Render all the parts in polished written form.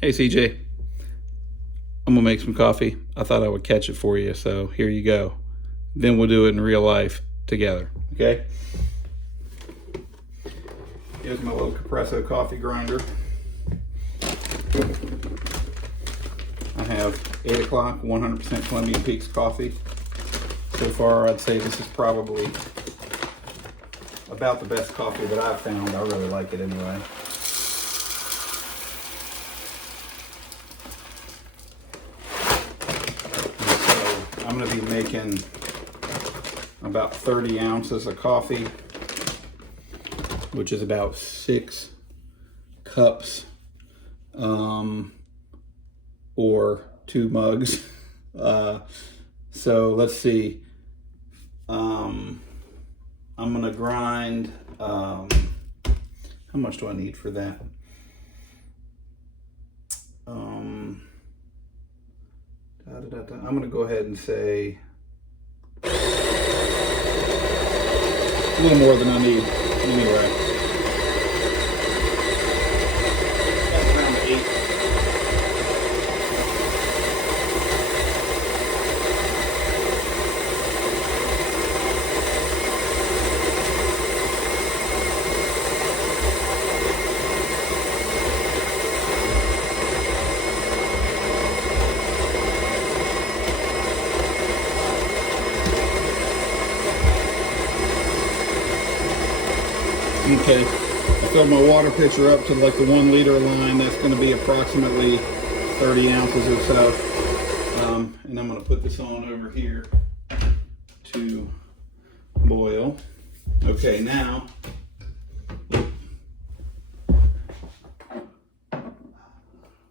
Hey CJ, I'm gonna make some coffee. I thought I would catch it for you, so here you go. Then we'll do it in real life together, okay? Here's my little Capresso coffee grinder. I have 8 o'clock, 100% Colombian Peaks coffee. So far, I'd say this is probably about the best coffee that I've found. I really like it anyway. I'm going to be making about 30 ounces of coffee, which is about 6 cups or 2 mugs. So let's see. I'm going to grind. How much do I need for that? I'm going to go ahead and say a little more than I need anyway. That's around 8. Okay, I filled my water pitcher up to like the 1 liter line. That's going to be approximately 30 ounces or so. And I'm going to put this on over here to boil. Okay, now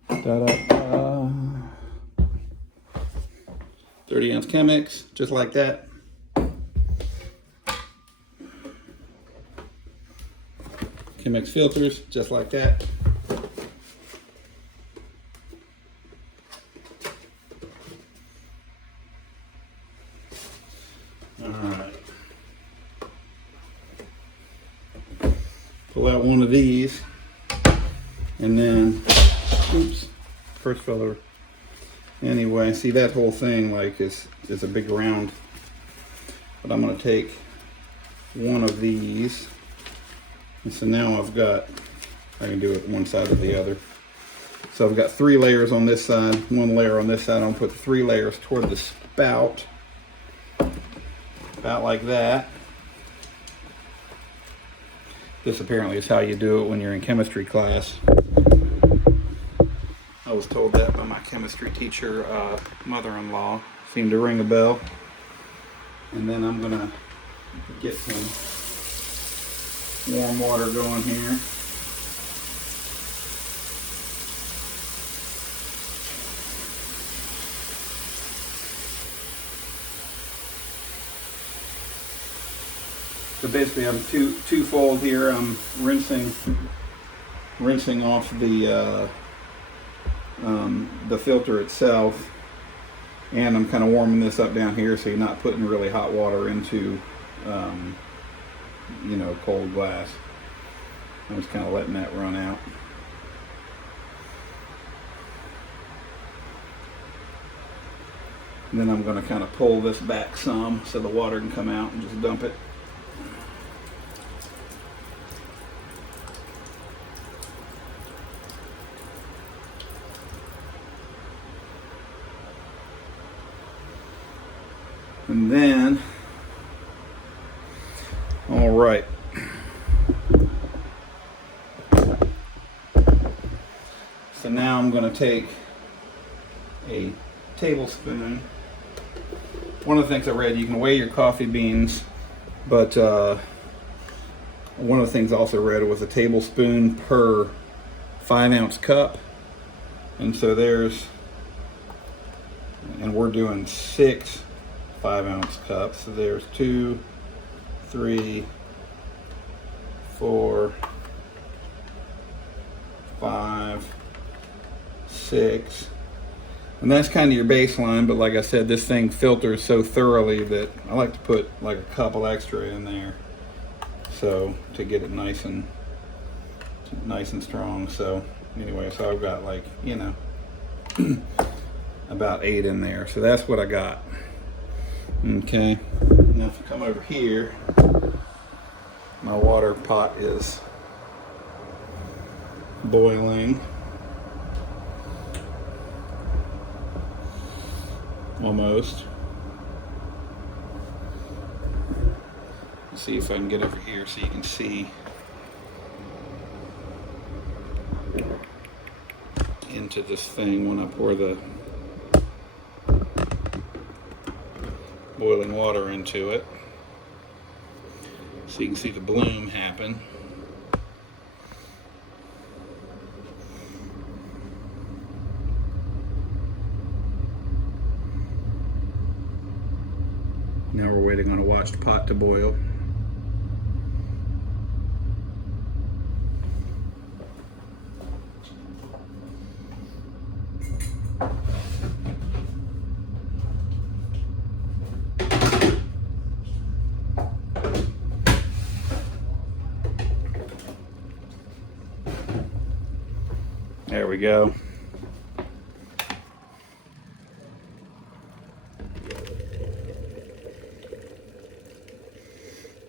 da-da-da. 30 ounce Chemex, just like that. Chemex filters, just like that. All right. Pull out one of these, and then, oops, first filler. Anyway, see that whole thing like is a big round, but I'm going to take one of these. And so now I've got, I can do it one side or the other. So I've got 3 layers on this side, 1 layer on this side. I'll put 3 layers toward the spout, about like that. This apparently is how you do it when you're in chemistry class. I was told that by my chemistry teacher, mother-in-law. Seemed to ring a bell. And then I'm gonna get some warm water going here. So basically I'm twofold here. I'm rinsing off the filter itself, and I'm kind of warming this up down here so you're not putting really hot water into cold glass. I'm just kind of letting that run out. And then I'm going to kind of pull this back some so the water can come out and just dump it. And then, all right. So now I'm going to take a tablespoon. One of the things I read, you can weigh your coffee beans, but one of the things I also read was a tablespoon per 5-ounce cup. And so we're doing 6 5-ounce cups. So there's 2, 3, 4, 5, 6, and that's kind of your baseline. But like I said, this thing filters so thoroughly that I like to put like a couple extra in there, so to get it nice and strong. So Anyway, so I've got like, you know, about 8 in there. So that's what I got. Okay, now if I come over here, my water pot is boiling. Almost. Let's see if I can get over here so you can see into this thing when I pour the boiling water into it. So you can see the bloom happen. Now we're waiting on a washed pot to boil. There we go.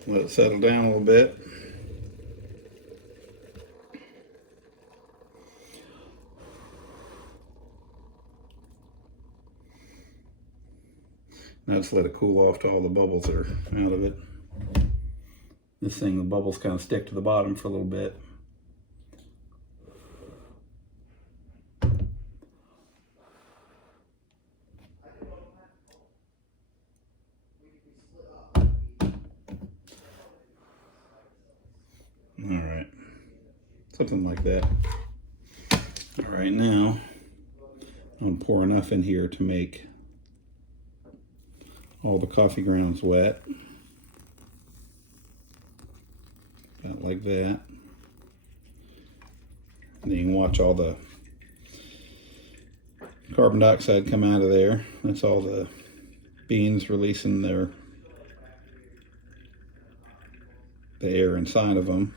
Let it settle down a little bit. Now just let it cool off till all the bubbles are out of it. This thing, the bubbles kind of stick to the bottom for a little bit. All right, something like that. All right, now I'm gonna pour enough in here to make all the coffee grounds wet. About like that. And then you can watch all the carbon dioxide come out of there. That's all the beans releasing the air inside of them.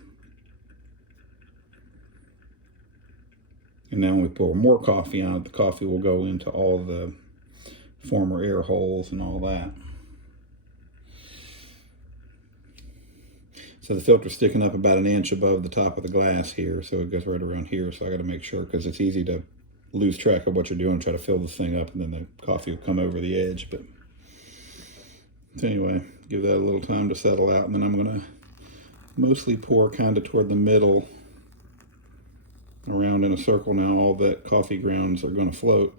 And now when we pour more coffee on it, the coffee will go into all the former air holes and all that. So the filter's sticking up about 1 inch above the top of the glass here, so it goes right around here. So I got to make sure, because it's easy to lose track of what you're doing, try to fill the thing up, and then the coffee will come over the edge. But so anyway, give that a little time to settle out, and then I'm going to mostly pour kind of toward the middle, around in a circle. Now all that coffee grounds are going to float.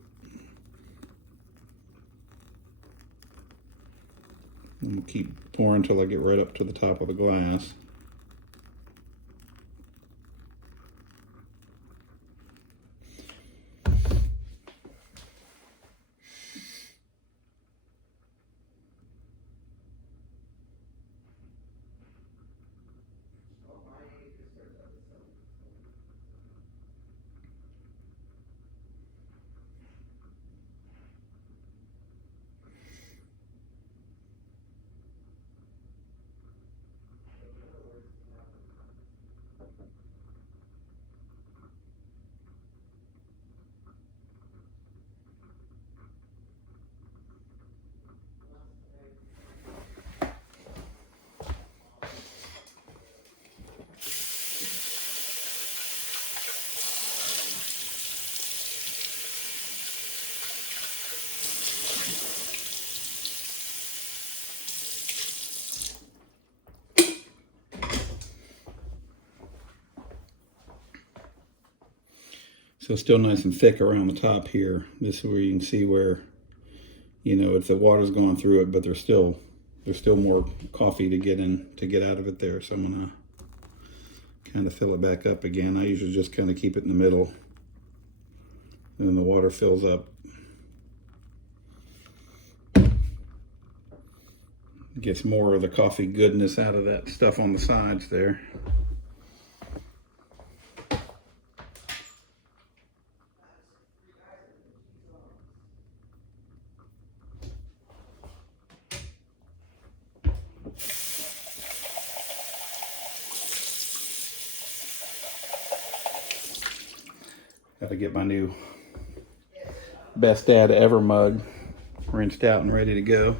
And we'll keep pouring until I get right up to the top of the glass. So still nice and thick around the top here. This is where you can see where, you know, if the water's going through it, but there's still more coffee to get out of it there. So I'm gonna kind of fill it back up again. I usually just kind of keep it in the middle, and then the water fills up. Gets more of the coffee goodness out of that stuff on the sides there. Gotta get my new Best Dad Ever mug rinsed out and ready to go.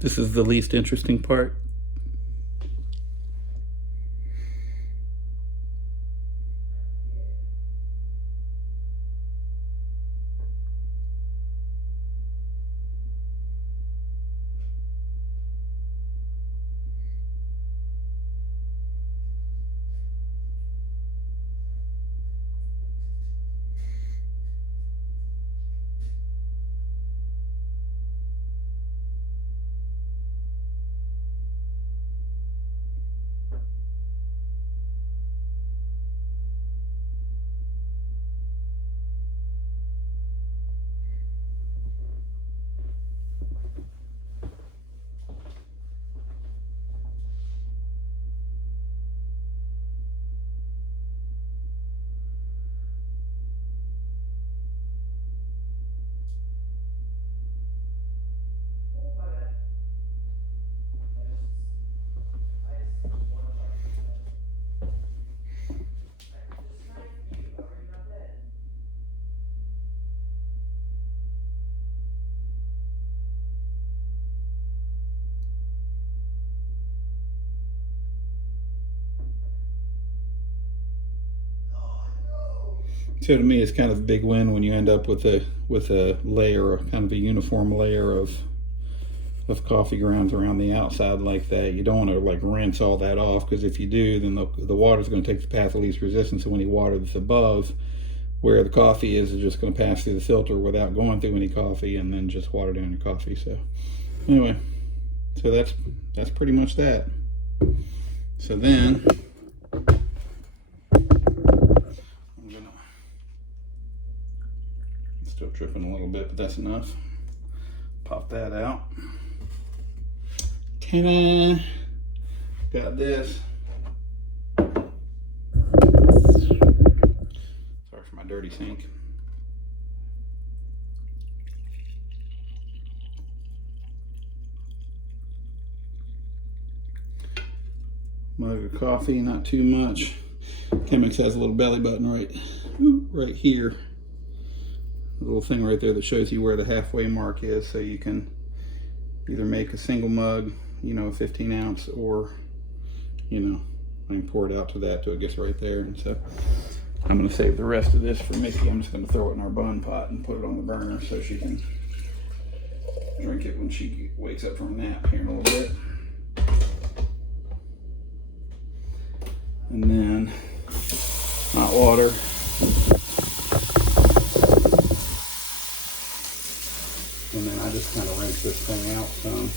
This is the least interesting part. So to me, it's kind of a big win when you end up with a layer, kind of a uniform layer of coffee grounds around the outside like that. You don't want to like rinse all that off, because if you do, then the water is going to take the path of least resistance. And when you water this above where the coffee is just going to pass through the filter without going through any coffee, and then just water down your coffee. So anyway, so that's pretty much that. So then still tripping a little bit, but that's enough. Pop that out. Ta-da! Got this. Sorry for my dirty sink. Mug of coffee, not too much. Chemex has a little belly button right here. A little thing right there that shows you where the halfway mark is, so you can either make a single mug, you know, 15 ounce, or, you know, I can pour it out to that till it gets right there. And so I'm going to save the rest of this for Mickey. I'm just going to throw it in our bun pot and put it on the burner so she can drink it when she wakes up from a nap here in a little bit. And then hot water. And then I just kind of rinse this thing out some.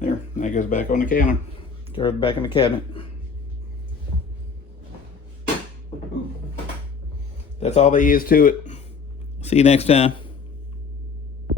There, that goes back on the counter. Throw it back in the cabinet. That's all there is to it. See you next time.